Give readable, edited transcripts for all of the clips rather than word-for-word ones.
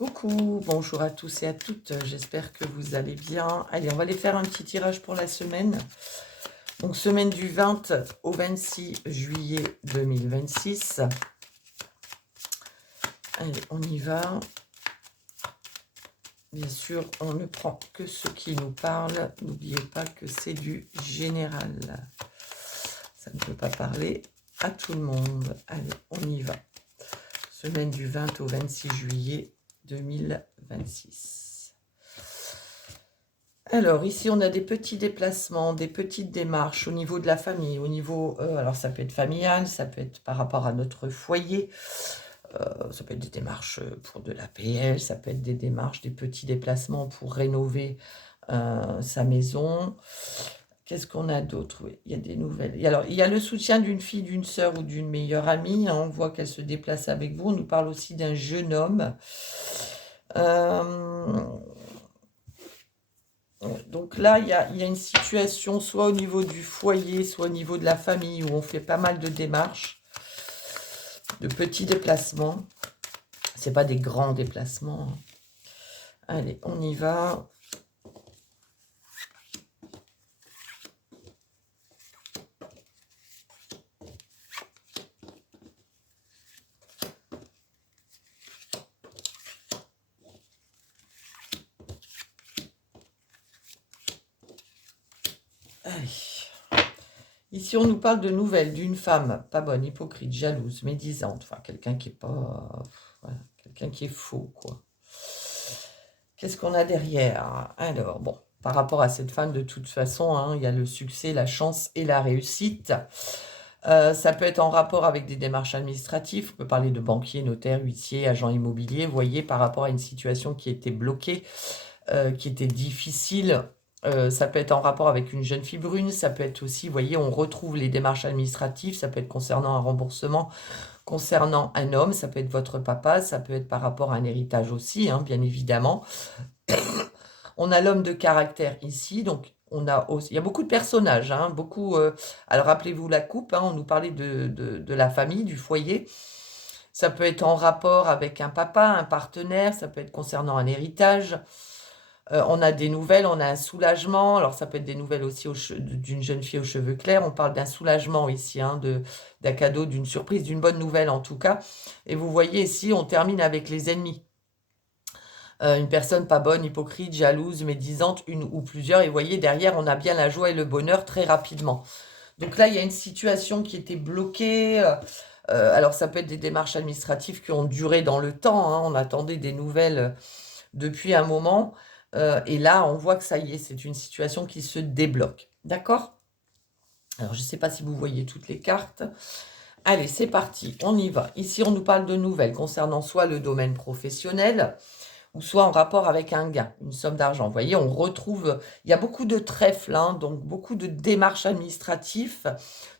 Coucou, bonjour à tous et à toutes, j'espère que vous allez bien. Allez, on va aller faire un petit tirage pour la semaine. Donc, semaine du 20 au 26 juillet 2026. Allez, on y va. Bien sûr, on ne prend que ce qui nous parle. N'oubliez pas que c'est du général. Ça ne peut pas parler à tout le monde. Allez, on y va. Semaine du 20 au 26 juillet 2026. Alors, ici, on a des petits déplacements, des petites démarches au niveau de la famille, au niveau, alors ça peut être familial, ça peut être par rapport à notre foyer, ça peut être des démarches pour de l'APL, ça peut être des démarches, des petits déplacements pour rénover sa maison. Qu'est-ce qu'on a d'autre? Oui, il y a des nouvelles. Alors, il y a le soutien d'une fille, d'une sœur ou d'une meilleure amie. Hein, on voit qu'elle se déplace avec vous. On nous parle aussi d'un jeune homme. Donc là, il y a une situation soit au niveau du foyer, soit au niveau de la famille, où on fait pas mal de démarches, de petits déplacements. C'est pas des grands déplacements. Allez, on y va. Allez. Ici, on nous parle de nouvelles d'une femme pas bonne, hypocrite, jalouse, médisante. Enfin, quelqu'un qui est pas... Voilà, quelqu'un qui est faux, quoi. Qu'est-ce qu'on a derrière? Alors, bon, par rapport à cette femme, de toute façon, hein, il y a le succès, la chance et la réussite. Ça peut être en rapport avec des démarches administratives. On peut parler de banquier, notaire, huissier, agent immobilier. Vous voyez, par rapport à une situation qui était bloquée, qui était difficile. Ça peut être en rapport avec une jeune fille brune. Ça peut être aussi, vous voyez, on retrouve les démarches administratives. Ça peut être concernant un remboursement, concernant un homme. Ça peut être votre papa. Ça peut être par rapport à un héritage aussi, hein, bien évidemment. On a l'homme de caractère ici, donc on a aussi, il y a beaucoup de personnages, hein, beaucoup. Alors rappelez-vous la coupe, hein, on nous parlait de la famille, du foyer. Ça peut être en rapport avec un papa, un partenaire, ça peut être concernant un héritage. On a des nouvelles, on a un soulagement. Alors ça peut être des nouvelles aussi d'une jeune fille aux cheveux clairs. On parle d'un soulagement ici, hein, d'un cadeau, d'une surprise, d'une bonne nouvelle en tout cas. Et vous voyez ici, on termine avec les ennemis. Une personne pas bonne, hypocrite, jalouse, médisante, une ou plusieurs. Et vous voyez, derrière, on a bien la joie et le bonheur très rapidement. Donc là, il y a une situation qui était bloquée. Alors, ça peut être des démarches administratives qui ont duré dans le temps. Hein. On attendait des nouvelles depuis un moment. Et là, on voit que ça y est, c'est une situation qui se débloque. D'accord? Alors, je ne sais pas si vous voyez toutes les cartes. Allez, c'est parti, on y va. Ici, on nous parle de nouvelles concernant soit le domaine professionnel, ou soit en rapport avec un gain, une somme d'argent. Vous voyez, on retrouve, il y a beaucoup de trèfles, hein, donc beaucoup de démarches administratives,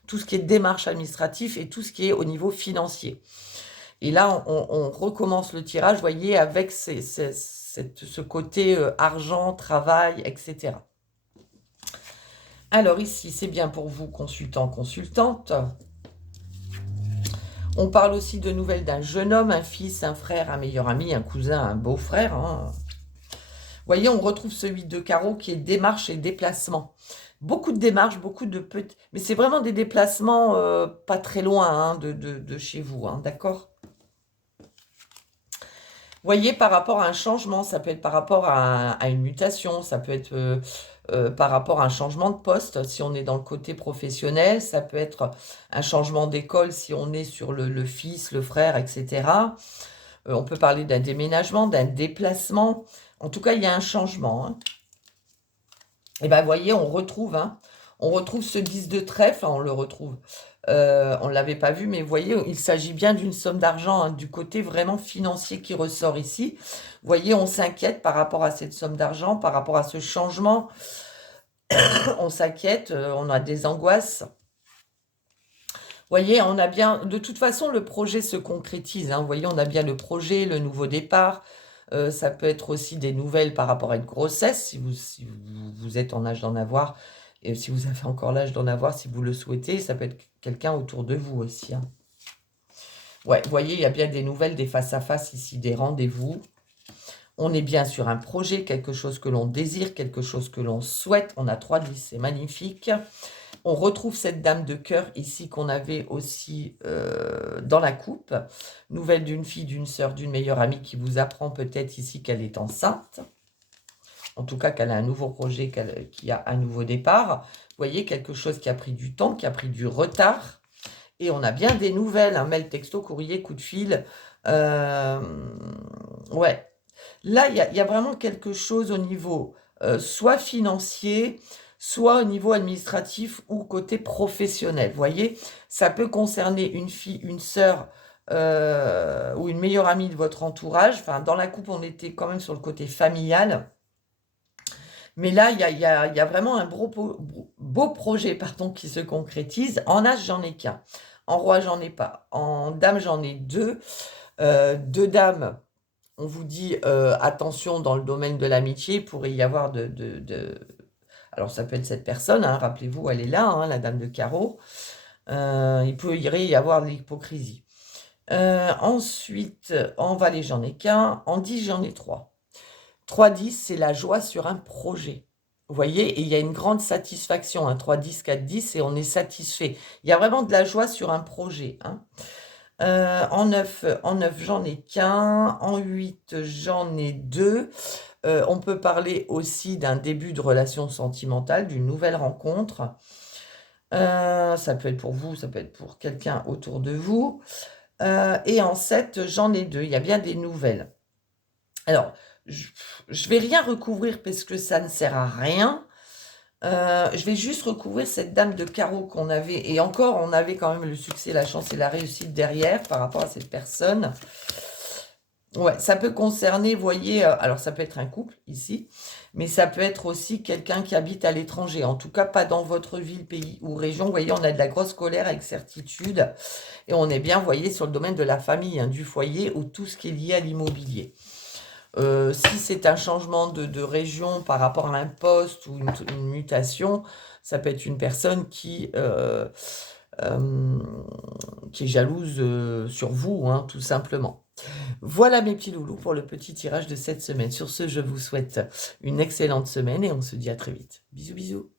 tout ce qui est démarches administratives et tout ce qui est au niveau financier. Et là, on recommence le tirage, vous voyez, avec ce côté argent, travail, etc. Alors ici, c'est bien pour vous, consultants, consultantes. On parle aussi de nouvelles d'un jeune homme, un fils, un frère, un meilleur ami, un cousin, un beau-frère. Hein. Vous voyez, on retrouve ce 8 de carreau qui est démarche et déplacement. Beaucoup de démarches, beaucoup de petits... Mais c'est vraiment des déplacements pas très loin hein, de chez vous, hein, d'accord? Vous voyez, par rapport à un changement, ça peut être par rapport à une mutation, ça peut être par rapport à un changement de poste, si on est dans le côté professionnel, ça peut être un changement d'école si on est sur le fils, le frère, etc. On peut parler d'un déménagement, d'un déplacement. En tout cas, il y a un changement. Hein. Et bien, vous voyez, on retrouve ce 10 de trèfle, on le retrouve. On ne l'avait pas vu, mais vous voyez, il s'agit bien d'une somme d'argent, hein, du côté vraiment financier qui ressort ici. Vous voyez, on s'inquiète par rapport à cette somme d'argent, par rapport à ce changement. On s'inquiète, on a des angoisses. Vous voyez, on a bien... De toute façon, le projet se concrétise. Hein, vous voyez, on a bien le projet, le nouveau départ. Ça peut être aussi des nouvelles par rapport à une grossesse, si vous êtes en âge d'en avoir, et si vous avez encore l'âge d'en avoir, si vous le souhaitez, ça peut être quelqu'un autour de vous aussi. Hein. Ouais, vous voyez, il y a bien des nouvelles, des face-à-face ici, des rendez-vous. On est bien sur un projet, quelque chose que l'on désire, quelque chose que l'on souhaite. On a 3-10, c'est magnifique. On retrouve cette dame de cœur ici qu'on avait aussi dans la coupe. Nouvelle d'une fille, d'une sœur, d'une meilleure amie qui vous apprend peut-être ici qu'elle est enceinte. En tout cas, qu'elle a un nouveau projet, qu'il y a un nouveau départ. Vous voyez, quelque chose qui a pris du temps, qui a pris du retard. Et on a bien des nouvelles, un mail, texto, courrier, coup de fil. Ouais. Là, il y a vraiment quelque chose au niveau soit financier, soit au niveau administratif ou côté professionnel. Vous voyez, ça peut concerner une fille, une sœur ou une meilleure amie de votre entourage. Enfin, dans la coupe, on était quand même sur le côté familial. Mais là, il y a vraiment un beau projet qui se concrétise. En as, j'en ai qu'un. En roi, j'en ai pas. En dame, j'en ai deux. Deux dames, on vous dit attention dans le domaine de l'amitié, il pourrait y avoir alors ça peut être cette personne, hein, rappelez-vous, elle est là, hein, la dame de carreau. Il peut y avoir de l'hypocrisie. Ensuite, en valet, j'en ai qu'un. En 10, j'en ai 3. 3-10, c'est la joie sur un projet. Vous voyez, et il y a une grande satisfaction, hein, 3-10, 4-10, et on est satisfait. Il y a vraiment de la joie sur un projet. Hein. En 9, j'en ai qu'un. En 8, j'en ai 2. On peut parler aussi d'un début de relation sentimentale, d'une nouvelle rencontre. Ça peut être pour vous, ça peut être pour quelqu'un autour de vous. Et en 7, j'en ai 2. Il y a bien des nouvelles. Alors, je ne vais rien recouvrir parce que ça ne sert à rien. Je vais juste recouvrir cette dame de carreau qu'on avait. Et encore, on avait quand même le succès, la chance et la réussite derrière par rapport à cette personne. Ouais, ça peut concerner, vous voyez, alors ça peut être un couple ici, mais ça peut être aussi quelqu'un qui habite à l'étranger. En tout cas, pas dans votre ville, pays ou région. Vous voyez, on a de la grosse colère avec certitude. Et on est bien, vous voyez, sur le domaine de la famille, hein, du foyer ou tout ce qui est lié à l'immobilier. Si c'est un changement de région par rapport à un poste ou une mutation, ça peut être une personne qui est jalouse sur vous, hein, tout simplement. Voilà mes petits loulous pour le petit tirage de cette semaine. Sur ce, je vous souhaite une excellente semaine et on se dit à très vite. Bisous, bisous.